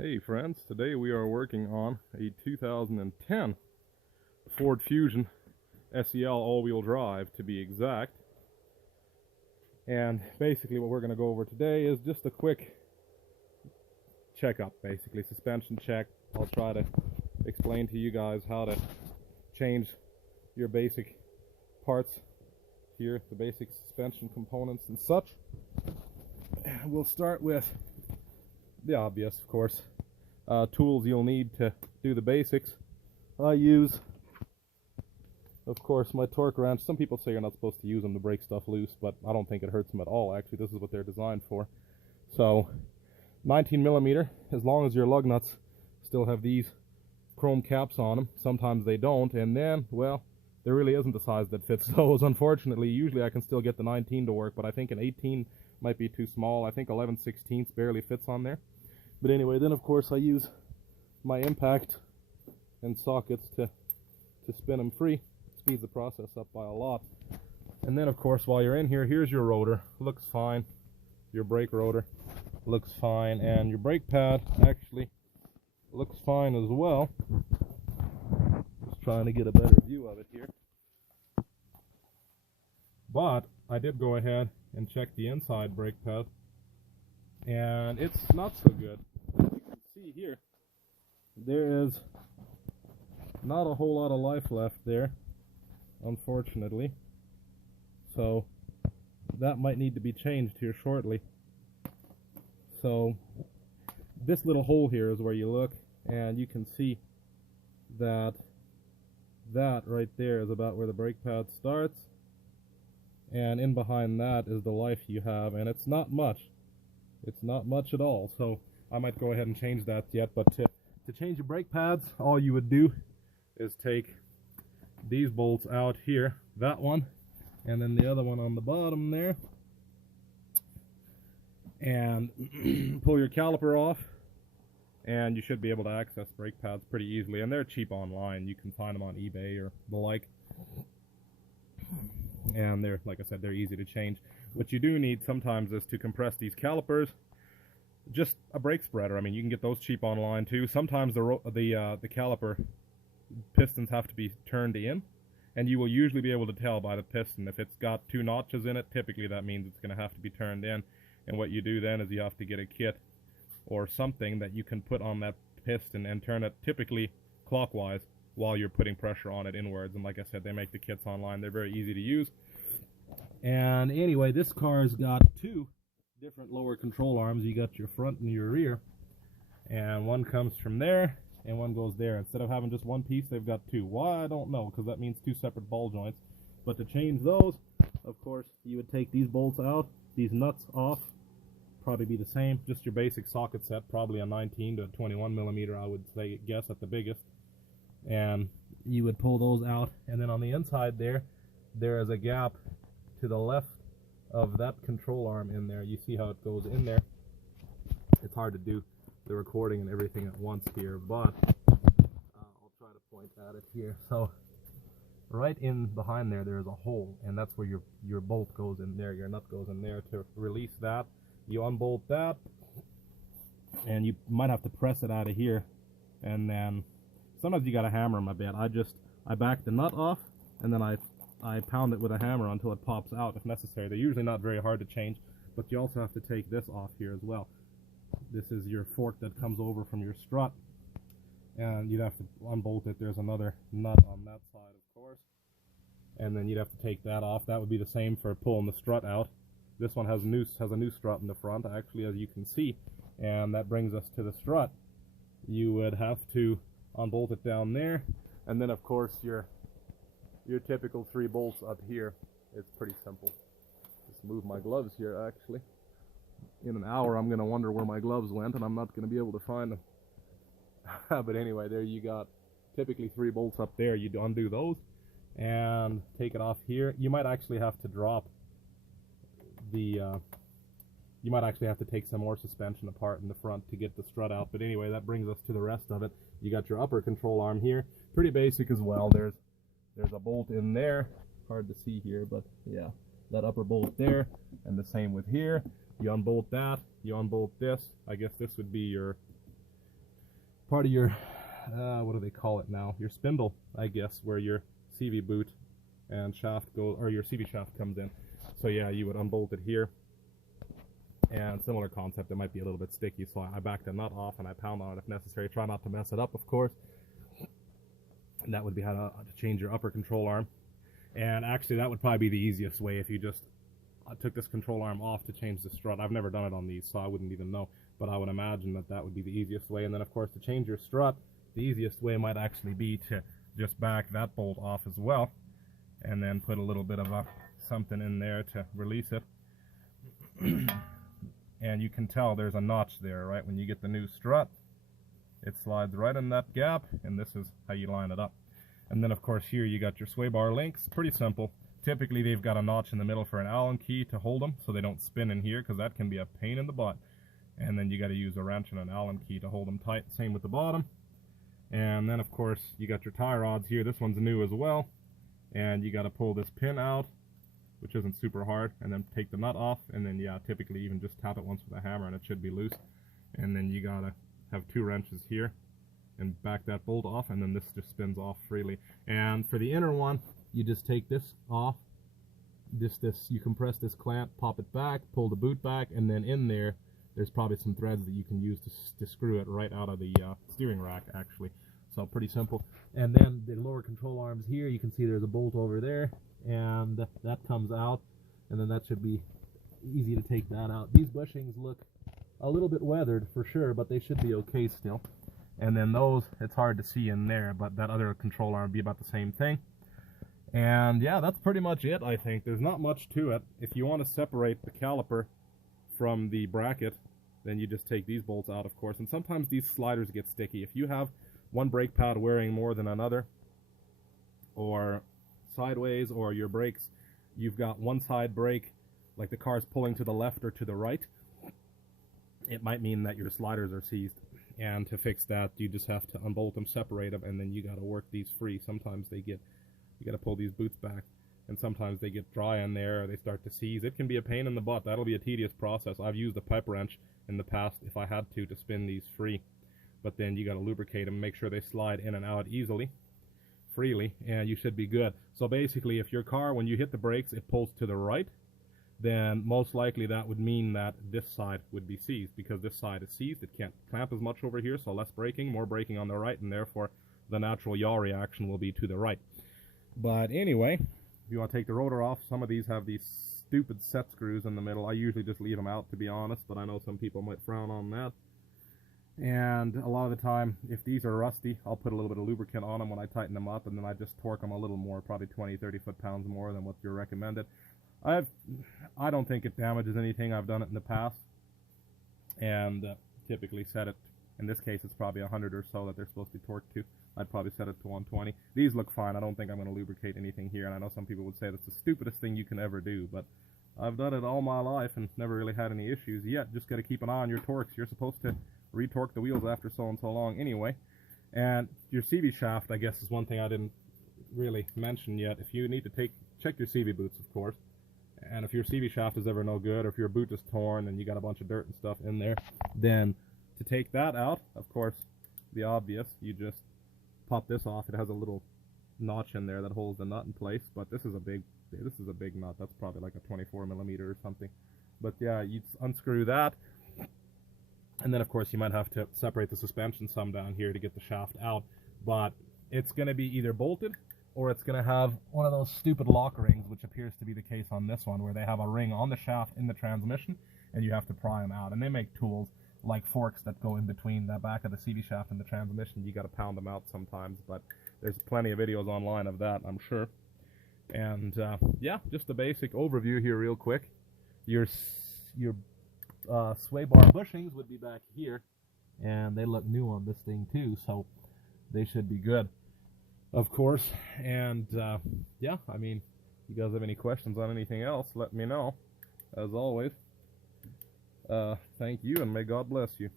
Hey friends, today we are working on a 2010 Ford Fusion SEL all-wheel drive to be exact. And basically what we're going to go over today is just a quick checkup, basically suspension check. I'll try to explain to you guys how to change your basic parts here, the basic suspension components and such. We'll start with the obvious, of course, tools you'll need to do the basics. I use, of course, my torque wrench. Some people say you're not supposed to use them to break stuff loose, but I don't think it hurts them at all. Actually, this is what they're designed for. So 19 millimeter, as long as your lug nuts still have these chrome caps on them. Sometimes they don't, and then, well, there really isn't a size that fits those, unfortunately. Usually I can still get the 19 to work, but I think an 18 might be too small. I think 11/16 barely fits on there. But anyway, then of course I use my impact and sockets to spin them free. Speeds the process up by a lot. And then of course while you're in here, here's your rotor. Looks fine. Your brake rotor looks fine, and your brake pad actually looks fine as well. Just trying to get a better view of it here. But I did go ahead and check the inside brake pad, and it's not so good. As you can see here, there is not a whole lot of life left there, unfortunately. So that might need to be changed here shortly. So this little hole here is where you look, and you can see that right there is about where the brake pad starts, and in behind that is the life you have, and it's not much. It's not much at all. So I might go ahead and change that yet, but to change your brake pads, all you would do is take these bolts out here, that one, and then the other one on the bottom there, and pull your caliper off, and you should be able to access brake pads pretty easily. And they're cheap online. You can find them on eBay or the like. And they're, like I said, they're easy to change. What you do need sometimes is to compress these calipers. Just a brake spreader. I mean, you can get those cheap online too. Sometimes the caliper pistons have to be turned in, and you will usually be able to tell by the piston. If it's got 2 notches in it, typically that means it's going to have to be turned in. And what you do then is you have to get a kit or something that you can put on that piston and turn it typically clockwise while you're putting pressure on it inwards. And like I said, they make the kits online. They're very easy to use. And anyway, this car's got 2 different lower control arms. You got your front and your rear, and one comes from there and one goes there. Instead of having just one piece, they've got 2. Why, I don't know, because that means 2 separate ball joints. But to change those, of course, you would take these bolts out, these nuts off, probably be the same, just your basic socket set, probably a 19 to 21 millimeter, I would say, guess at the biggest. And you would pull those out, and then on the inside there is a gap to the left of that control arm in there. You see how it goes in there. It's hard to do the recording and everything at once here, but I'll try to point at it here. So right in behind there is a hole, and that's where your bolt goes in there, your nut goes in there. To release that, you unbolt that, and you might have to press it out of here, and then sometimes you got to hammer them a bit. I back the nut off, and then I pound it with a hammer until it pops out if necessary. They're usually not very hard to change, but you also have to take this off here as well. This is your fork that comes over from your strut, and you'd have to unbolt it. There's another nut on that side, of course, and then you'd have to take that off. That would be the same for pulling the strut out. This one has a new strut in the front, actually, as you can see, and that brings us to the strut. You would have to unbolt it down there, and then of course your typical 3 bolts up here. It's pretty simple. Just move my gloves here, actually. In an hour I'm going to wonder where my gloves went, and I'm not going to be able to find them. But anyway, there you got typically 3 bolts up there. You undo those and take it off here. You might actually have to drop the you might actually have to take some more suspension apart in the front to get the strut out. But anyway, that brings us to the rest of it. You got your upper control arm here. Pretty basic as well. There's a bolt in there. Hard to see here, but yeah, that upper bolt there, and the same with here. You unbolt that, you unbolt this. I guess this would be part of your, what do they call it now? Your spindle, I guess, where your CV boot and shaft go, or your CV shaft comes in. So yeah, you would unbolt it here. And similar concept, it might be a little bit sticky, so I back the nut off and I pound on it if necessary. Try not to mess it up, of course. And that would be how to change your upper control arm. And actually, that would probably be the easiest way if you just took this control arm off to change the strut. I've never done it on these, so I wouldn't even know. But I would imagine that that would be the easiest way. And then, of course, to change your strut, the easiest way might actually be to just back that bolt off as well. And then put a little bit of something in there to release it. And you can tell there's a notch there, right? When you get the new strut, it slides right in that gap, and this is how you line it up. And then, of course, here you got your sway bar links. Pretty simple. Typically, they've got a notch in the middle for an Allen key to hold them so they don't spin in here, because that can be a pain in the butt. And then you got to use a wrench and an Allen key to hold them tight. Same with the bottom. And then, of course, you got your tie rods here. This one's new as well. And you got to pull this pin out, which isn't super hard, and then take the nut off, and then, yeah, typically even just tap it once with a hammer and it should be loose. And then you gotta have 2 wrenches here and back that bolt off, and then this just spins off freely. And for the inner one, you just take this off, you compress this clamp, pop it back, pull the boot back, and then in there's probably some threads that you can use to screw it right out of the steering rack, actually. So pretty simple. And then the lower control arms here, you can see there's a bolt over there, and that comes out, and then that should be easy to take that out. These bushings look a little bit weathered for sure, but they should be okay still. And then those, it's hard to see in there, but that other control arm would be about the same thing. And yeah, that's pretty much it, I think. There's not much to it. If you want to separate the caliper from the bracket, then you just take these bolts out, of course. And sometimes these sliders get sticky. If you have one brake pad wearing more than another, or sideways, or your brakes, you've got one side brake, like the car's pulling to the left or to the right, it might mean that your sliders are seized. And to fix that, you just have to unbolt them, separate them, and then you got to work these free. Sometimes they get, you got to pull these boots back, and sometimes they get dry in there, or they start to seize. It can be a pain in the butt. That'll be a tedious process. I've used a pipe wrench in the past if I had to spin these free, but then you got to lubricate them, make sure they slide in and out freely, and you should be good. So basically, if your car, when you hit the brakes, it pulls to the right, then most likely that would mean that this side would be seized, because this side is seized. It can't clamp as much over here, so less braking, more braking on the right, and therefore the natural yaw reaction will be to the right. But anyway, if you want to take the rotor off, some of these have these stupid set screws in the middle. I usually just leave them out, to be honest, but I know some people might frown on that. And a lot of the time, if these are rusty, I'll put a little bit of lubricant on them when I tighten them up, and then I just torque them a little more, probably 20-30 foot-pounds more than what you're recommended. I don't think it damages anything. I've done it in the past, and typically set it, in this case it's probably 100 or so that they're supposed to be torqued to. I'd probably set it to 120. These look fine. I don't think I'm going to lubricate anything here, and I know some people would say that's the stupidest thing you can ever do, but I've done it all my life and never really had any issues yet. Just got to keep an eye on your torques. You're supposed to retorque the wheels after so and so long anyway. And your CV shaft, I guess, is one thing I didn't really mention yet. If you need to check your CV boots, of course. And if your CV shaft is ever no good, or if your boot is torn and you got a bunch of dirt and stuff in there, then to take that out, of course, the obvious, you just pop this off. It has a little notch in there that holds the nut in place, but this is a big nut. That's probably like a 24mm or something. But yeah, you unscrew that, and then of course you might have to separate the suspension some down here to get the shaft out, but it's going to be either bolted, or it's going to have one of those stupid lock rings, which appears to be the case on this one, where they have a ring on the shaft in the transmission, and you have to pry them out. And they make tools like forks that go in between the back of the CV shaft and the transmission. You got to pound them out sometimes, but there's plenty of videos online of that, I'm sure. And yeah, just a basic overview here real quick. Your sway bar bushings would be back here, and they look new on this thing too, so they should be good, of course. And yeah, I mean, if you guys have any questions on anything else, let me know. As always, thank you, and may God bless you.